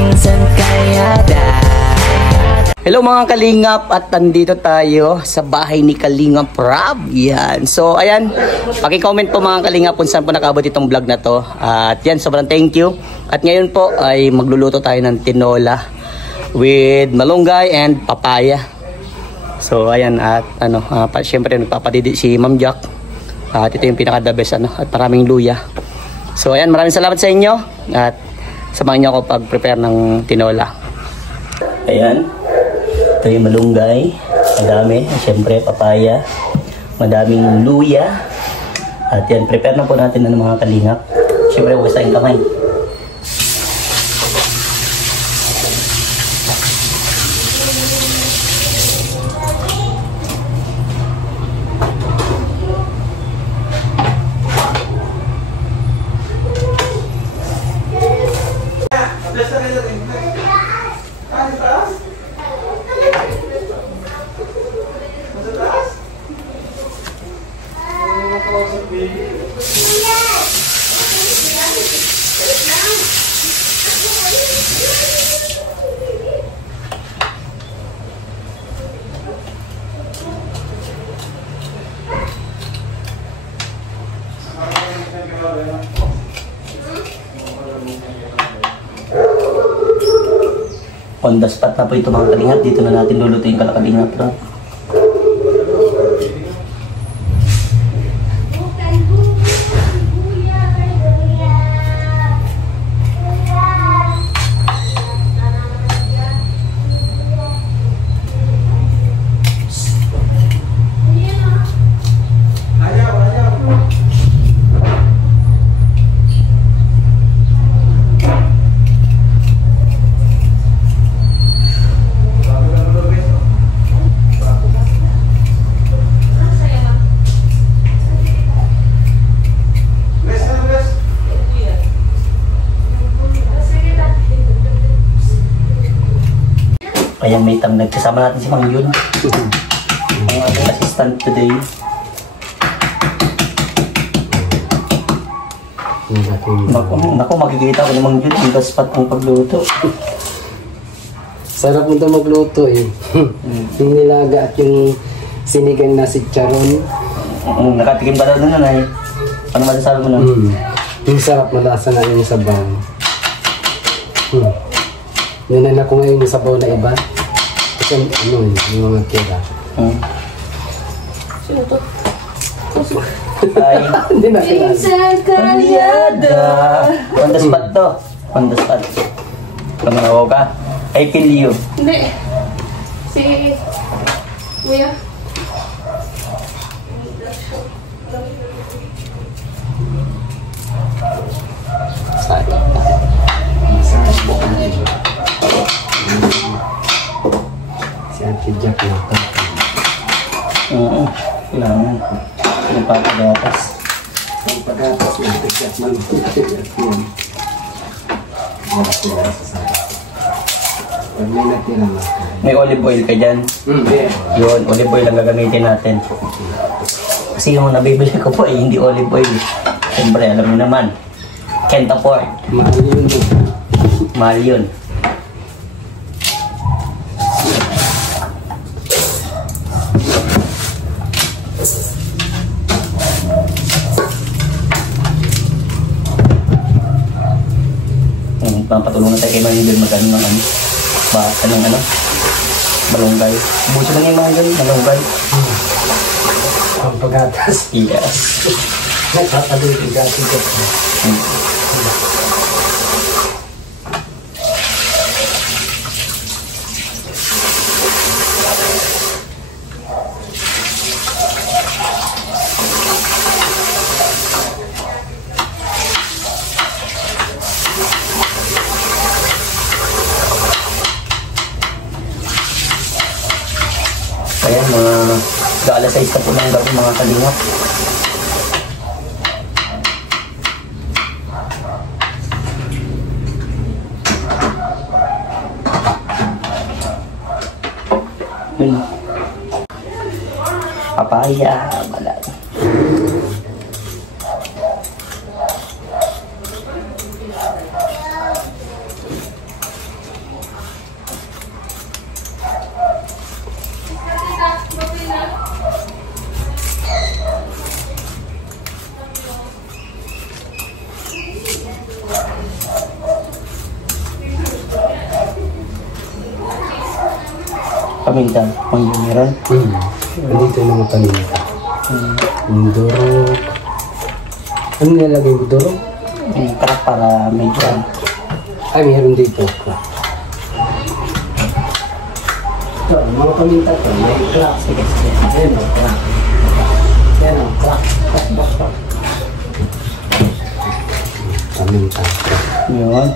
minsan kaya Hello mga Kalingap, at nandito tayo sa bahay ni Kalingap Rob. Yan. So ayan, paki-comment po mga Kalingap kung saan po nakabot itong vlog na to. At yan, sobrang thank you. At ngayon po ay magluluto tayo ng tinola with malunggay and papaya. So ayan, at syempre nagpapadidi si Ma'am Jack. At ito yung pinaka-the best at maraming luya. So ayan, maraming salamat sa inyo. At samahan niyo ako pag-prepare ng tinola. Ayan. Ito yung malunggay, madami, siyempre papaya, madaming luya. At yan, prepare na po natin ng mga Kalingap. Siyempre, huwag tayong kamay. On the spot na po ito mga Kalingap. Dito na natin lulutuin yung Kalingap Rob. Ayan, may nagkasama natin si Mang Yun. Ang ating assistant today. Naku, makikita ko ni Mang Yun yung spot ng pagluto. Sarap punta magluto eh. Yung nilaga at yung sinigang na chicharon. Nakatikim ba daw nun ay? Ano masasabi mo nun? Yung sarap, malasa na yung sabaw. Nanala ko ngayon yung sabaw na iba. Kasi yung mga kira. Sino to? Ay, hindi na kilala. Minsan kalyada. On the spot to. On the spot. Kamanaw ka. I feel you. Hindi. Si Kuya. Si Ate Jack na ito. Oo. Kailangan. Yung papagatas. Ang pagatas na Ate Jack na yun. Wala sila sa sarap. Pag may natira na. May olive oil ka dyan. Yun, olive oil ang gagamitin natin. Kasi yung nabibili ko po hindi olive oil. Siyempre, alam mo naman. Can't afford. Mahal yun. Mahal yun. Papatulong na tayo kay Manindol magano ng malunggay. Buso lang yung malunggay. Ang pagatas. Yes. Nagpapalutin ka Ate Jack. Ayan, alas 6 na po ng gabi mga Kalingap. Papaya, malay. Paminta. Mangga meron. Andito yung mga paminta. Durog. Ano nilalagay mo durog? Crack para may dyan. Ay, meron dito. Ito, mga paminta to. May crack. Sige, sige. Ayan o, crack. Ayan o, crack. Paminta. Yun.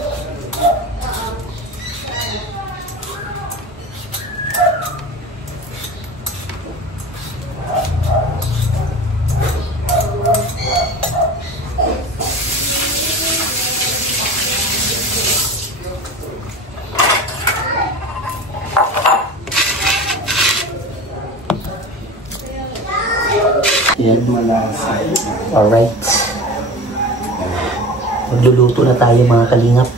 Yan, malasa. Alright. Magluluto na tayo mga kalingap.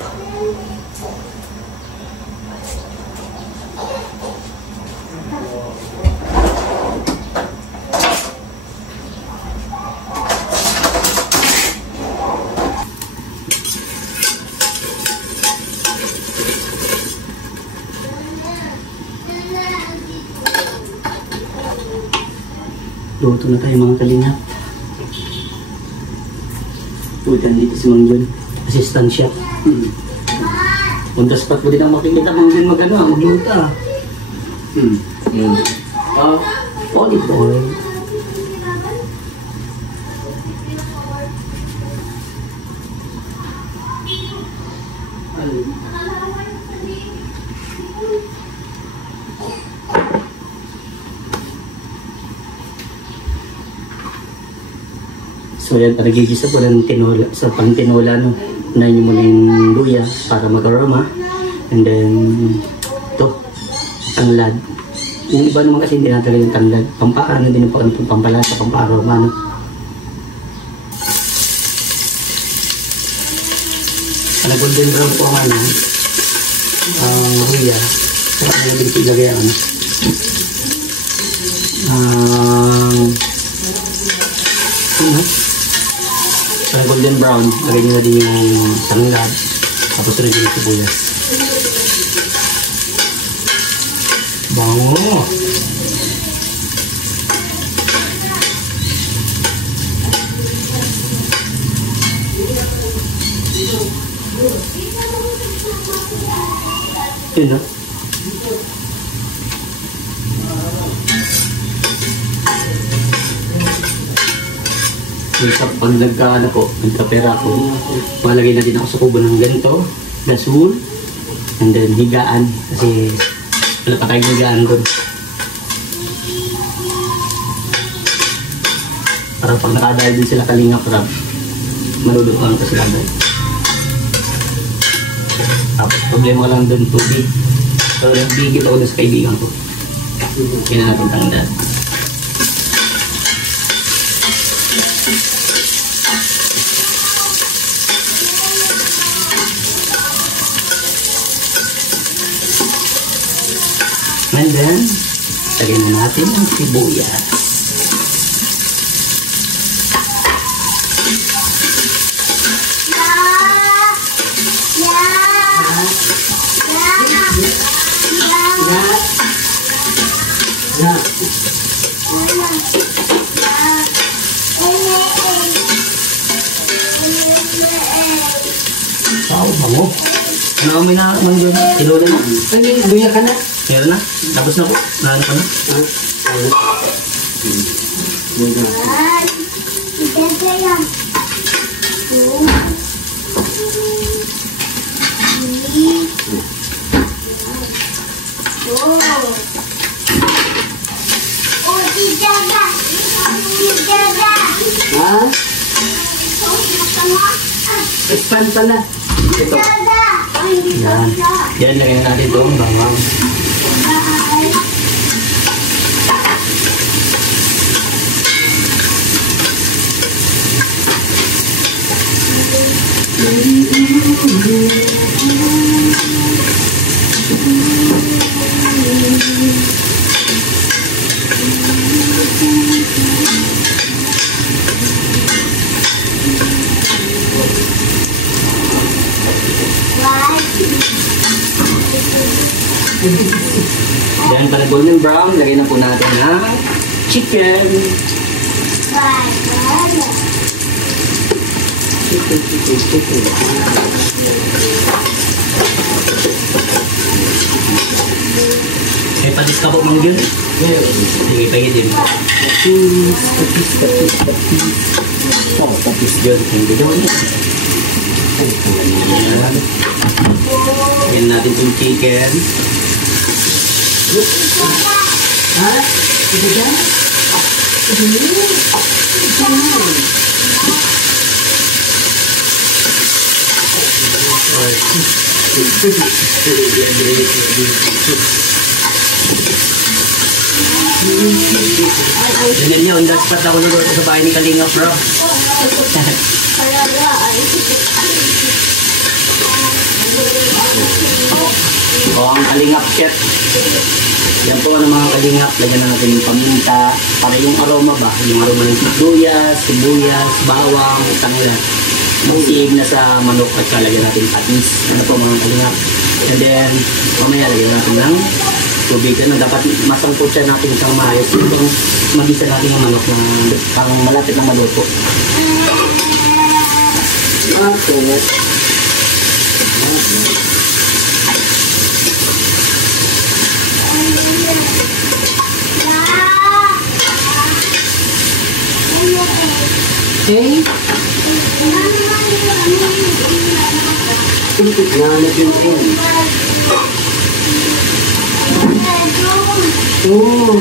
Luto na tayo mga kalingap. Ulitan dito si Mang Jun. Assistant chef. On the spot mo din ang makikita Mang Jun magluto ah. Olive oil. So yan, nagigisa po ng tinola, sa pang-tinola, no? Unahin nyo muna yung luya para mag-aroma. And then, ito, tanglad. Yung iba naman kasi hindi natin yung tanglad. Pampaano din yung pampalasa, pampa-aroma, no? Nag-golden brown po ang luya. Saka namin ito ilagay ang golden brown, lagay nyo na din yung tanglad, tapos rin yung sibuyas. Bango! Yun na. Pag nagkapera ako, malagay na din ako sa kubo ng ganito, gasol, and then higaan, kasi wala pa tayong higaan doon. Para pag nakadahil din sila Kalinga Prab, maluluhan pa sila doon. Tapos problema lang doon, tubig. So nagbigil ako doon sa kaibigan ko. Kaya na natin tangdad. And then, lagyan na natin ang sibuyas. Wow, bango. Ano may nakakman dyan? Ilola na? Ay, luya ka na. Meron na? Tapos na po? Naano ka na? Ha? Expand pala. Ito. Yan. Yan, lagyan natin ito. Bawang. Yan, pala golden brown, lagay na po natin ng chicken. Chicken. May patis ka po, Mang Jun? Sige, pagitin. Patis. Oh, patis Jun. Hindi doon. Ayan natin itong chicken. Ha? Ito dyan? Ganyan niya, on the spot ako nung sa bahay ni Kalingap, bro. O, ang Kalingap chef. Yan po ang mga Kalingap. Lagyan na natin yung paminta. Para yung aroma ba? Yung aroma ng sibuyas, bawang, tangulan. Magsig na sa manok at lagyan natin patis. Ano po mga Kalingap. And then, mamaya lagyan natin ng tubig. Ano, dapat masangkot siya natin isang maayos. Itong magisa natin yung manok na pang malapit na maluto. Okay. Okay. Tumpik na nag-in. Oh.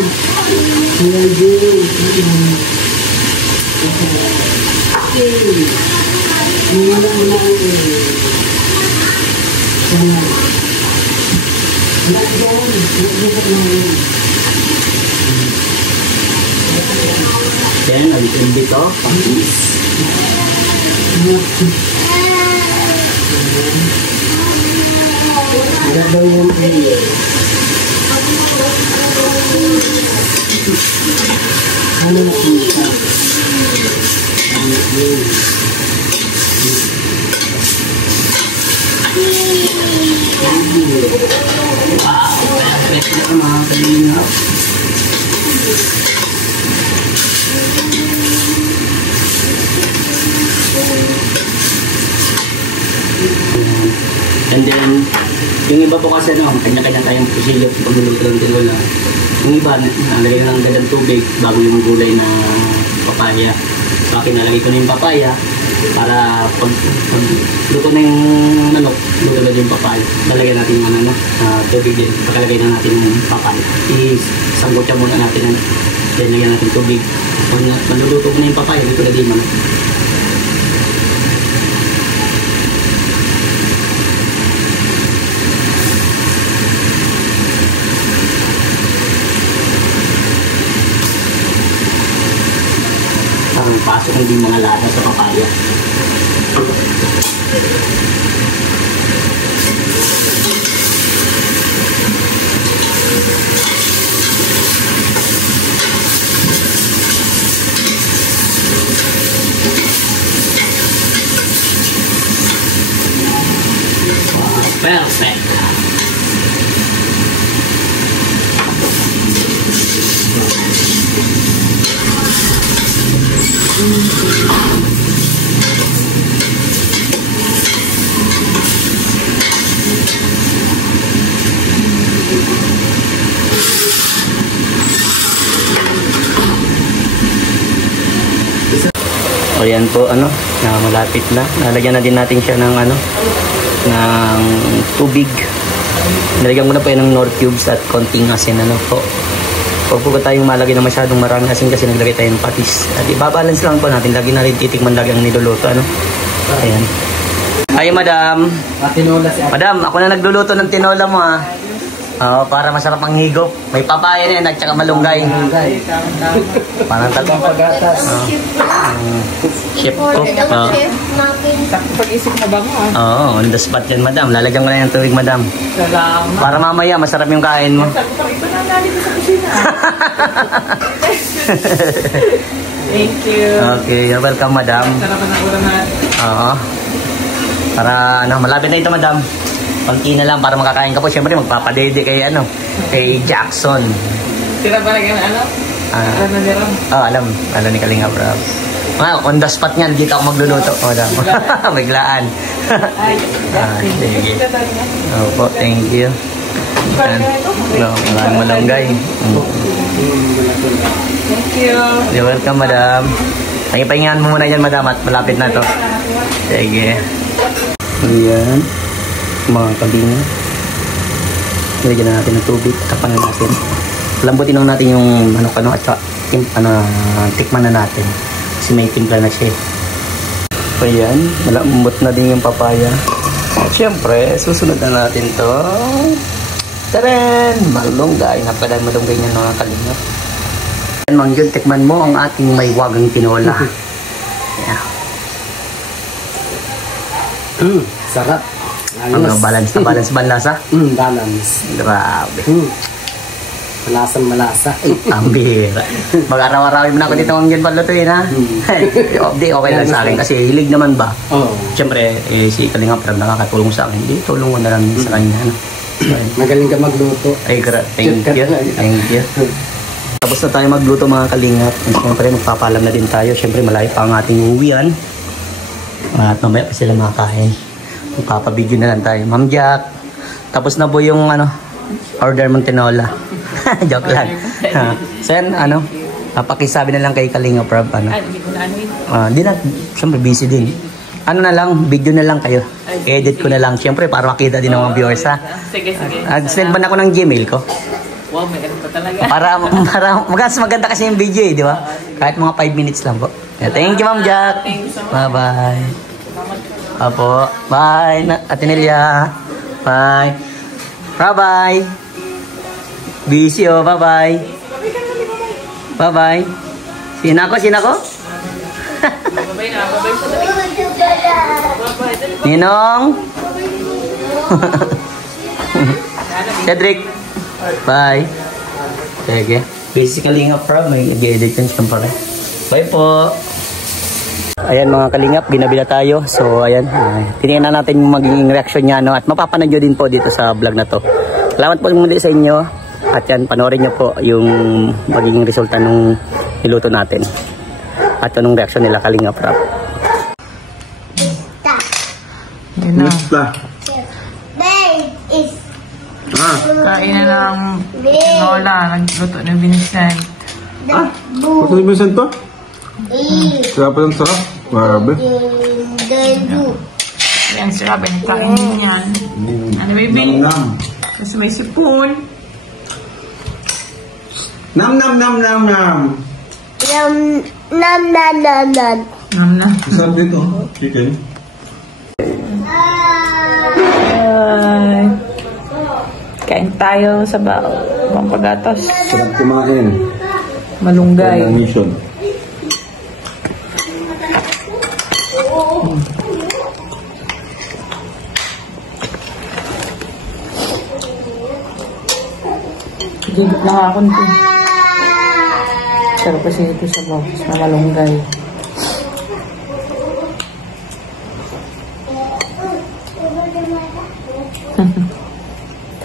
Then, a little bit of patis. Wow, perfect na mga Kalingap. And then, yung iba po kasi kanya-kanya tayong prosilyo pagluluto ng tinola. Yung iba, nalagay na ng dagang tubig bago yung gulay na papaya. So akin nalagay ko na yung papaya para pag luto na yung manok, luto na yung papaya. Nalagay natin yung tubig din. Pagkalagay na natin yung papaya. Isanggot siya muna natin. Then lagyan natin tubig. Pag maluluto ko na yung papaya, dito na din manok. Parang pasok na din mga lata sa papaya. Perfect. O yan po, na malapit na. Nalagyan na din natin siya ng ng tubig. Nalagyan ko na po yan ng Knorr cubes at konting asin, po. Huwag po tayong malagay na masyadong maraming asin kasi naglagay tayong patis. At ibabalance lang po natin. Lagi na rin titikman lagi ang niluluto, Ayan. Ay, madam. Madam, ako na nagluluto ng tinola mo, Oo, para masarap ang higop. May papaya na yan at saka malunggay. Parang tatlong pagatas. Chef cook. Pag-isip mo ba mo, Oo, on the spot yan, madam. Lalagyan ko na ng tubig, madam. Salamat. Para mamaya, masarap yung kain mo. Ito na nalit sa kusina. Thank you. Okay, you're welcome, madam. Sarap na ulam na. Oo. Para, malapit na ito, madam. Pangki na lang para makakain ka po. Siyempre, magpapadede kay, kay Jackson. Tira pa lang yung ano? Alam na nila. Alam. Alam ni Kalinga Prab. On the spot niyan, dito ako magluluto. Madam. Biglaan. Ay, sige. Opo, thank you. Maraming malunggay. thank you. You're welcome, madam. Pahingahan mo muna dyan, madam, at malapit na to. Sige. Ayan. Mga Kalinga. Nilagyan na natin ng tubig. Tapan na natin. Lambutin lang natin yung ano-ano at tikman na natin. Kasi may timpla na siya. Ayan. Malambot na din yung papaya. At syempre, susunod na natin to. Taren! Malunggay. Napakadaan malunggay niya mga Kalinga. Ayan, Mang Jun, tikman mo ang ating may wagang tinola. Yeah. Sarap. Ano, balance ba lasa? Balance. Grabe. Malasa. Ang bihira. Mag-araw-arawin mo na ako dito ang yan palutuin, ha? Di, okay lang sa akin. Kasi hilig naman ba? Oo. Siyempre, si Kalinga Prab nakakatulong sa akin. Di, tulong ko na lang sa kanya. Magaling ka magluto. Ay, thank you. Tapos na tayo magluto mga Kalingap. Siyempre, magpapalam na din tayo. Siyempre, malayo pa ang ating uwian. At mamaya pa sila makakain. Magpapabidyo na lang tayo. Ma'am Jack, tapos na po yung order mong tinola. Joke lang. Sen, pakisabi na lang kay Kalinga Prab. Hindi ko na Di na, siyempre busy din. Na lang, video na lang kayo. Edit ko na lang. Siyempre, para makita din ng mga viewers, ha? Sige. Send ba na ako ng Gmail ko? Wow, may ano pa talaga. Para maganda kasi yung video, di ba? Kahit mga 5 minutes lang po. Thank you, Ma'am Jack. Thank you so much. Bye-bye. Apo. Bye, Ate Nelia. Bye. Bye-bye. Busy, oh. Bye-bye. Bye-bye. Sina ko? Babay na. Babay sa dali. Ninong. Cedric. Bye. Sige. Basically nga Prab, may edit yan siyempre. Bye po. Ayan mga Kalingap, ginabi na tayo. So ayan, tingnan na natin yung magiging reaction niya, at mapapanood nyo din po dito sa vlog na to. Salamat po muli sa inyo. At yan, panoorin nyo po yung magiging resulta ng niluto natin. At anong reaction nila Kalingap Prab. Yun na. Kain na ng tinola. Nagluto na Vincent. Ito ni Vincent to? Sarap lang sarap. Grabe. Yan, sarap. Kain din yan. Ano, baby? Kasi may sipon. Nam. Nam na. Sarap dito. Chicken. Kain tayo sa pampagatas. Sarap kumain. Malunggay. Mission. Higit na nga konti. Sarap kasi ito sa box na malunggay.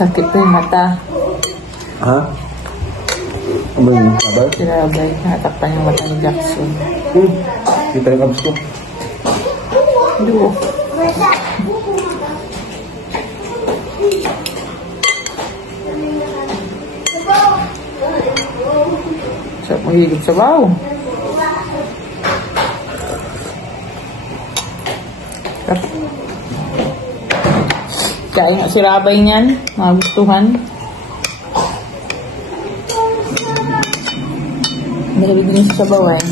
Sakit pa yung mata. Ha? Ano yung sabay? Sirabay. Natakpan yung mata ni Jackson. Kita yung abs ko. Duo. Sarap mahigit sa baw. Sarap. Kain nga si Rabay niyan. Magustuhan. Mahilig din siya sa baway.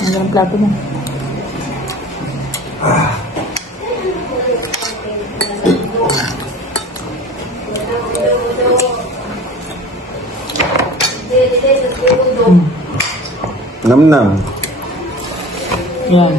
Ang ganang plato mo. Nam. Yan.